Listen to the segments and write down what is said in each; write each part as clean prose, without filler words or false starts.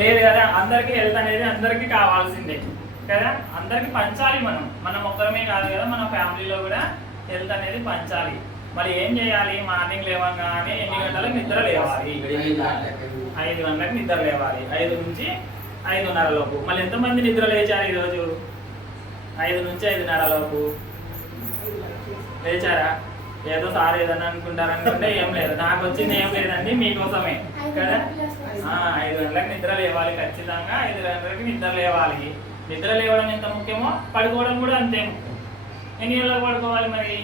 లేదు కదా, అందరికీ హెల్త్ అనేది అందరికీ కావాల్సిందే కదా, అందరికి పంచాలి. మనం ఒక్కరమే కాదు కదా, మన ఫ్యామిలీలో కూడా హెల్త్ అనేది పంచాలి. మరి ఏం చేయాలి? మార్నింగ్ లేవగానే ఎన్ని గంటలకు నిద్ర లేవాలి? 5 గంటలకు నిద్ర లేవాలి. 5 నుంచి 5:30 లోపు. మళ్ళీ ఎంతమంది నిద్ర లేచారు ఈరోజు? 5 నుంచి 5:30 లోపు లేచారా? ఏదో సార్ ఏదన్నా అనుకుంటారనుకుంటే ఏం లేదు, నాకు వచ్చింది ఏం లేదండి, మీకోసమే కదా. 5 గంటలకు నిద్ర లేవాలి ఖచ్చితంగా. 5 గంటలకి నిద్ర లేవాలి. నిద్ర లేవడం ఎంత ముఖ్యమో పడుకోవడం కూడా అంతే ముఖ్యం. ఎన్ని గంటలకు పడుకోవాలి మరి?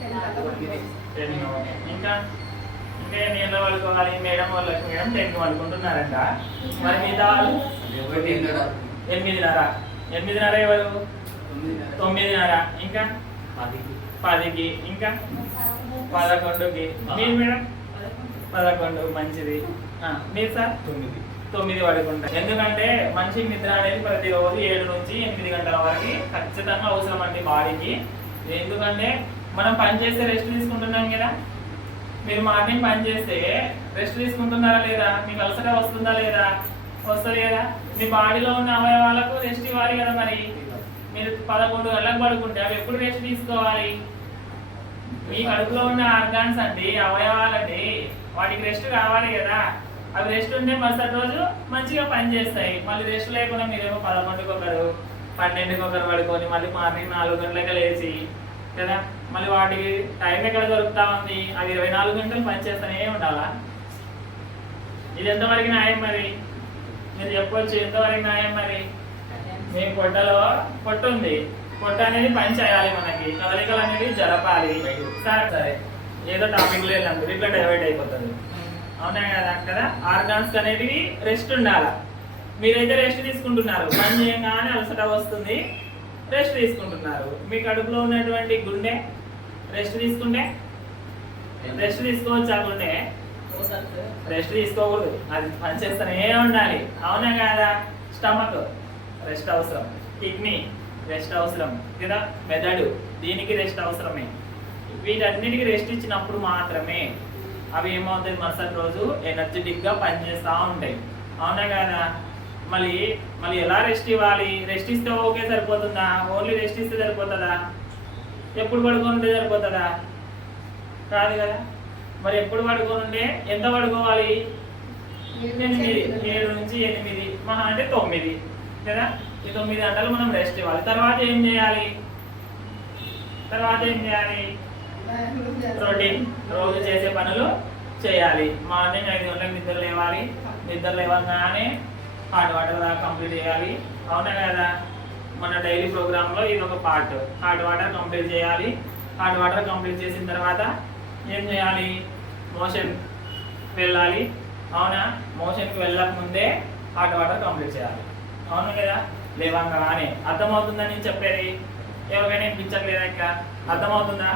10. ఇంకా ఇంకా ఎన్ని గంటలకు పడుకోవాలి? మేడం 10కి పడుకుంటున్నారంట. మరి మిగతా వాళ్ళు 8:30. 8:30 ఎవరు? 9:30. ఇంకా 10కి. ఇంకా 11కి. మీరు మేడం 11. మంచిది. మీరు సార్ 9 పడుకుంటారు. ఎందుకంటే మనిషికి నిద్ర అనేది ప్రతిరోజు 7 నుంచి 8 గంటల వరకు ఖచ్చితంగా అవసరం అండి బాడీకి. ఎందుకంటే మనం పని చేస్తే రెస్ట్ తీసుకుంటున్నాం కదా. మీరు మార్నింగ్ పని చేస్తే రెస్ట్ తీసుకుంటున్నారా లేదా? మీకు అలసట వస్తుందా లేదా? వస్తుంది కదా. మీ బాడీలో ఉన్న అవయవాలకు రెస్ట్ ఇవ్వాలి కదా. మరి మీరు 11 గంటలకు పడుకుంటే అవి ఎప్పుడు రెస్ట్ తీసుకోవాలి? మీ కడుపులో ఉన్న ఆర్గాన్స్ అండి, అవయవాలండి, వాటికి రెస్ట్ కావాలి కదా. అవి రెస్ట్ ఉంటే మరుసటి రోజు మంచిగా పని చేస్తాయి. మళ్ళీ రెస్ట్ లేకుండా మీరేమో 11కి ఒకరు 12కి ఒకరు పడుకొని మళ్ళీ మార్నింగ్ 4 గంటలకే లేచి కదా, మళ్ళీ వాటికి టైం ఎక్కడ దొరుకుతా ఉంది? అవి 24 గంటలు పనిచేస్తూనే ఉండాలా? ఇది ఎంతవరకు న్యాయం మరి? మీరు చెప్పవచ్చు ఎంతవరకు న్యాయం మరి? మీ పొట్ట ఉంది, పొట్ట అనేది పని చేయాలి, మనకి కదలికలు అనేది జరపాలి. సరే ఏదో టాపిక్ లేదండి, ఇట్లా డైవర్ట్ అయిపోతుంది. అవునా కదా. ఆర్గాన్స్ అనేవి రెస్ట్ ఉండాలి. మీరైతే రెస్ట్ తీసుకుంటున్నారు, పని చేయగానే అలసట వస్తుంది, రెస్ట్ తీసుకుంటున్నారు. మీ కడుపులో ఉన్నటువంటి గుండె రెస్ట్ తీసుకుంటే రెస్ట్ తీసుకోవచ్చు. ఆ గుండె రెస్ట్ తీసుకోకూడదు, అది పనిచేస్తూనే ఉండాలి. అవునా కదా. స్టమక్ రెస్ట్ అవసరం, కిడ్నీ రెస్ట్ అవసరం కదా, మెదడు దీనికి రెస్ట్ అవసరమే. వీటన్నిటికీ రెస్ట్ ఇచ్చినప్పుడు మాత్రమే అవి ఏమవుతుంది? మరుసటి రోజు ఎనర్జెటిక్గా పనిచేస్తూ ఉంటాయి. అవునా కదా. మళ్ళీ ఎలా రెస్ట్ ఇవ్వాలి? రెస్ట్ ఇస్తే ఓకే సరిపోతుందా? ఓన్లీ రెస్ట్ ఇస్తే సరిపోతుందా? ఎప్పుడు పడుకుంటే సరిపోతుందా? కాదు కదా. మరి ఎప్పుడు పడుకోనుంటే ఎంత పడుకోవాలి? 7 నుంచి 8 మహా అంటే 9 కదా. ఈ 9 గంటలు మనం రెస్ట్ ఇవ్వాలి. తర్వాత ఏం చేయాలి? రొటీన్ రోజు చేసే పనులు చేయాలి. మార్నింగ్ 5 గంటలకు నిద్ర లేవాలి. నిద్ర లేవగానే హాట్ వాటర్ దాకా కంప్లీట్ చేయాలి. అవునా కదా. మన డైలీ ప్రోగ్రాంలో ఇది ఒక పార్ట్. హాట్ వాటర్ కంప్లీట్ చేయాలి. హాట్ వాటర్ కంప్లీట్ చేసిన తర్వాత ఏం చేయాలి? మోషన్ వెళ్ళాలి. అవునా. మోషన్కి వెళ్ళక ముందే హాట్ వాటర్ కంప్లీట్ చేయాలి. అవును కదా. లేవంగానే అర్థమవుతుందని నేను చెప్పేది? ఎవరికైనా వినిపించట్లేదా? ఇంకా అర్థమవుతుందా?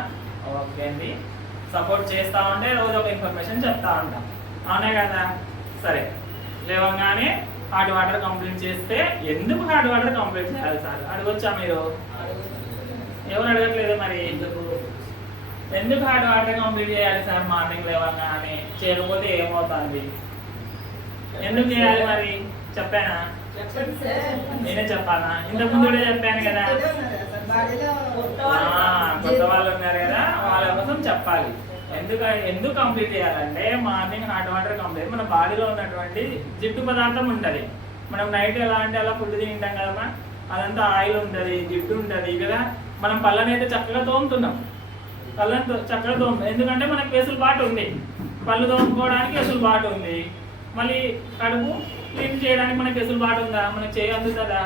ఓకే అండి. సపోర్ట్ చేస్తూ ఉంటే రోజు ఒక ఇన్ఫర్మేషన్ చెప్తా ఉంటాం. అవునా కదా. సరే, లేవంగానే హాట్ వాటర్ కంప్లీట్ చేస్తే ఎందుకు హాట్ వాటర్ కంప్లీట్ చేయాలి సార్ అడగొచ్చా మీరు? ఎవరు అడగట్లేదు. మరి ఎందుకు హాట్ వాటర్ కంప్లీట్ చేయాలి సార్ మార్నింగ్ లేవంగానే? చేయకపోతే ఏమవుతుంది? ఎందుకు చేయాలి మరి? చెప్పానా? నేనే చెప్పానా? ఇంతకుముందు కూడా చెప్పాను కదా. కొత్త వాళ్ళు ఉన్నారు కదా, వాళ్ళ కోసం చెప్పాలి. ఎందుకు కంప్లీట్ చేయాలంటే మార్నింగ్ హాట్ వాటర్ కంప్లీట్ మన బాడీలో ఉన్నటువంటి జిడ్డు పదార్థం ఉంటుంది. మనం నైట్ ఎలా అంటే అలా ఫుడ్ తింటాం కదమ్మా, అదంతా ఆయిల్ ఉంటుంది, జిడ్డు ఉంటుంది కదా. మనం పళ్ళనైతే చక్కగా తోముతున్నాం, పళ్ళని చక్కగా ఎందుకంటే మనకి వెసులుబాటు ఉంది. పళ్ళు తోముకోవడానికి వెసులుబాటు ఉంది. మళ్ళీ కడుపు క్లీన్ చేయడానికి మనకి వెసులుబాటు ఉందా? మనకి అందుతుందా?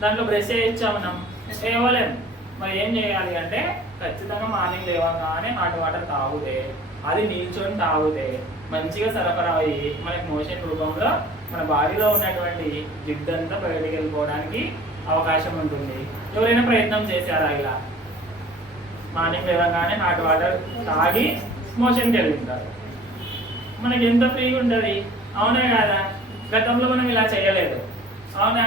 దాంట్లో బ్రష్ చేయొచ్చా? మనం చేయలేం. మరి ఏం చేయాలి అంటే ఖచ్చితంగా మార్నింగ్ లేవగానే హాట్ వాటర్ తాగితే, అది నిల్చొని తాగితే మంచిగా సరఫరా అయ్యి మనకి మోషన్ రూపంలో మన బాడీలో ఉన్నటువంటి జిడ్డంతా బయటకు వెళ్ళిపోవడానికి అవకాశం ఉంటుంది. ఎవరైనా ప్రయత్నం చేశారా ఇలా? మార్నింగ్ లేవగానే హాట్ వాటర్ తాగి మోషన్కి వెళ్తుంటారు. మనకి ఎంత ఫ్రీగా ఉంటుంది. అవునా కదా. గతంలో మనం ఇలా చేయలేదు. అవునా.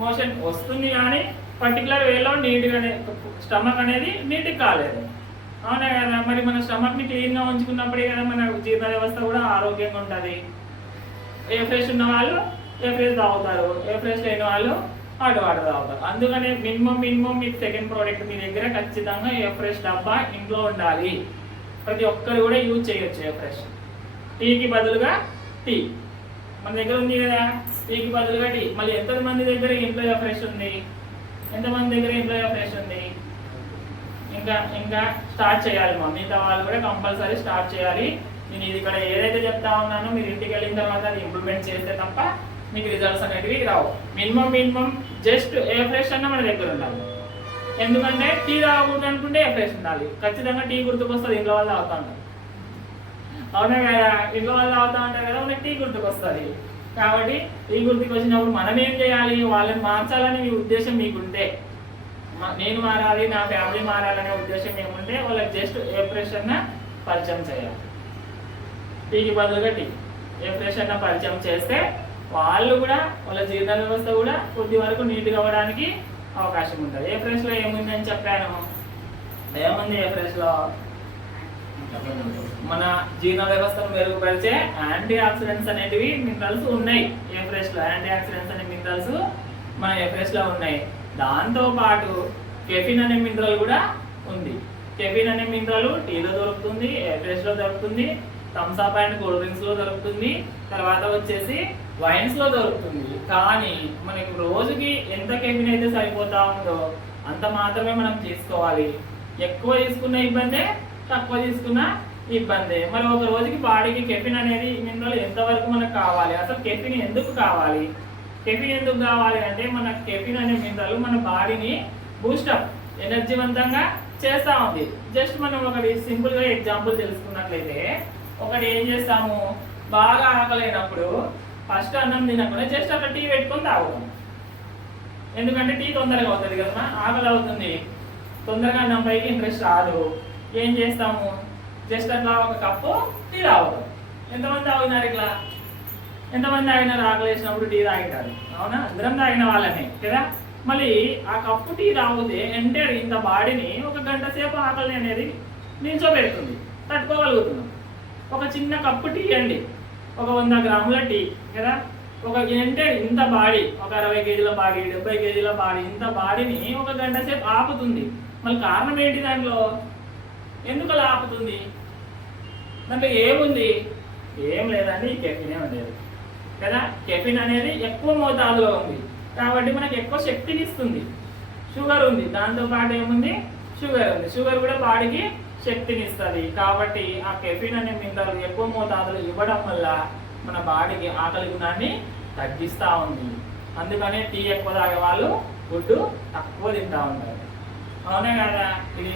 మోషన్ వస్తుంది కానీ పర్టికులర్ వేలో నీట్గా స్టమక్ అనేది నీట్గా కాలేదు. అవునా కదా. మరి మన స్టమక్ని క్లీన్గా ఉంచుకున్నప్పుడే కదా మన జీర్ణ వ్యవస్థ కూడా ఆరోగ్యంగా ఉంటుంది. ఏ ఫ్రెష్ ఉన్న వాళ్ళు ఏ ఫ్రెష్ తాగుతారు, ఏ ఫ్రెష్ లేని వాళ్ళు హాట్ వాటర్ తాగుతారు. అందుకనే మినిమం మీకు సెకండ్ ప్రోడక్ట్ మీ దగ్గర ఖచ్చితంగా ఏ ఫ్రెష్ డబ్బా ఇంట్లో ఉండాలి. ప్రతి ఒక్కరు కూడా యూజ్ చేయొచ్చు ఏ ఫ్రెష్. టీకి బదులుగా టీ మన దగ్గర ఉంది కదా, టీకి బదులుగా టీ. మళ్ళీ ఎంతమంది దగ్గర ఇంట్లో ఏ ఫ్రెష్ ఉంది, ఎంతమంది దగ్గర ఇంట్లో ఏ ఫ్రెష్ ఉంది? ఇంకా స్టార్ట్ చేయాలి. మిగతా వాళ్ళు కూడా కంపల్సరీ స్టార్ట్ చేయాలి. నేను ఇది ఇక్కడ ఏదైతే చెప్తా ఉన్నానో మీరు ఇంటికి వెళ్ళిన తర్వాత అది ఇంప్లిమెంట్ చేస్తే తప్ప మీకు రిజల్ట్స్ అనేటివి రావు. మినిమం జస్ట్ ఏ ఫ్రెష్ అన్న మన దగ్గర ఉండాలి. ఎందుకంటే టీ తాగకూడదు అనుకుంటే ఏ ఫ్రెష్ ఉండాలి. ఖచ్చితంగా టీ గుర్తుకొస్తుంది, ఇంట్లో వాళ్ళు తాగుతూ ఉంటారు. అవునా కదా, ఇంట్లో వాళ్ళు తాగుతూ ఉంటారు కదా, మనకి టీ గుర్తుకొస్తుంది. కాబట్టి టీ గుర్తుకు వచ్చినప్పుడు మనం ఏం చేయాలి, వాళ్ళని మార్చాలనే మీ ఉద్దేశం మీకుంటే, నేను మారాలి, నా ఫ్యామిలీ మారాలనే ఉద్దేశం ఏముంటే వాళ్ళకి జస్ట్ ఏ ఫ్రెష్ అన్న పరిచయం చేయాలి. టీకి బదులుగా టీ ఏ ఫ్రెష్ అన్న పరిచయం చేస్తే వాళ్ళు కూడా వాళ్ళ జీర్ణ వ్యవస్థ కూడా కొద్ది వరకు నీట్గా అవ్వడానికి అవకాశం ఉంటుంది. ఏ ఫ్రెష్లో ఏముందని చెప్పాను, ఏముంది ఏ ఫ్రెష్లో? మన జీర్ణ వ్యవస్థను మెరుగుపరిచే యాంటీ ఆక్సిడెంట్స్ అనేటివి మినరల్స్ ఉన్నాయి. ఏ ఫ్రెష్లో యాంటీ ఆక్సిడెంట్స్ అనే మినరల్స్ మన ఏ ఫ్రెష్లో ఉన్నాయి. దాంతోపాటు కెఫిన్ అనే మినరల్ కూడా ఉంది. కెఫిన్ అనే మినరల్ టీలో దొరుకుతుంది, ఏ ఫ్రెష్లో దొరుకుతుంది, థమ్స్ అప్ అండ్ కూల్ డ్రింక్స్లో దొరుకుతుంది, తర్వాత వచ్చేసి వైన్స్లో దొరుకుతుంది. కానీ మనకి రోజుకి ఎంత కెఫిన్ అయితే సరిపోతా ఉందో అంత మాత్రమే మనం తీసుకోవాలి. ఎక్కువ తీసుకున్న ఇబ్బందే, తక్కువ తీసుకున్న ఇబ్బందే. మరి ఒక రోజుకి బాడీకి కెఫిన్ అనేది మినరల్ ఎంతవరకు మనకు కావాలి, అసలు కెఫిన్ ఎందుకు కావాలి? కెఫిన్ ఎందుకు కావాలి అంటే మన కెఫిన్ అనే మినరల్ మన బాడీని బూస్టప్ ఎనర్జీవంతంగా చేస్తూ ఉంది. జస్ట్ మనం ఒకటి సింపుల్గా ఎగ్జాంపుల్ తెలుసుకున్నట్లయితే, ఒకటి ఏం చేస్తాము, బాగా ఆకలైనప్పుడు ఫస్ట్ అన్నం తినకుండా జస్ట్ అట్లా టీ పెట్టుకొని తాగుతాం. ఎందుకంటే టీ తొందరగా అవుతుంది కదా, ఆకలి అవుతుంది, తొందరగా అన్నం పైకి ఇంట్రెస్ట్ రాదు. ఏం చేస్తాము, జస్ట్ అట్లా ఒక కప్పు టీ తాగుతాం. ఎంతమంది తాగినారు ఇట్లా? ఎంతమంది తాగినారు ఆకలి వేసినప్పుడు టీ తాగినారు? అవునా, అందరం తాగిన వాళ్ళనే కదా. మళ్ళీ ఆ కప్పు టీ తాగితే ఎంటర్ ఇంత బాడీని ఒక గంట సేపు ఆకలి అనేది నిల్చోబెడుతుంది, తట్టుకోగలుగుతున్నాం. ఒక చిన్న కప్పు టీ అండి, ఒక 100 గ్రాముల టీ కదా, ఒక ఎంటర్ ఇంత బాడీ, ఒక 60 కేజీల బాడీ, 70 కేజీల బాడీ, ఇంత బాడీని ఒక గంట సేపు ఆపుతుంది. మళ్ళీ కారణం ఏంటి దాంట్లో? ఎందుకు అలా ఆపుతుంది? దాంట్లో ఏముంది? ఏం లేదండి, ఈ కెఫినే ఉండేది కదా. కెఫిన్ అనేది ఎక్కువ మోతాదులో ఉంది కాబట్టి మనకి ఎక్కువ శక్తిని ఇస్తుంది. షుగర్ ఉంది, దాంతోపాటు ఏముంది, షుగర్ ఉంది. షుగర్ కూడా బాడీకి శక్తిని ఇస్తుంది. కాబట్టి ఆ కెఫిన్ అనే మినరల్ ఎక్కువ మోతాదులో ఇవ్వడం వల్ల మన బాడీకి ఆకలి గుణాన్ని తగ్గిస్తూ ఉంది. అందుకనే టీ ఎక్కువ తాగే వాళ్ళు ఫుడ్ తక్కువ తింటూ ఉంటారు. అవునా కదా. ఇది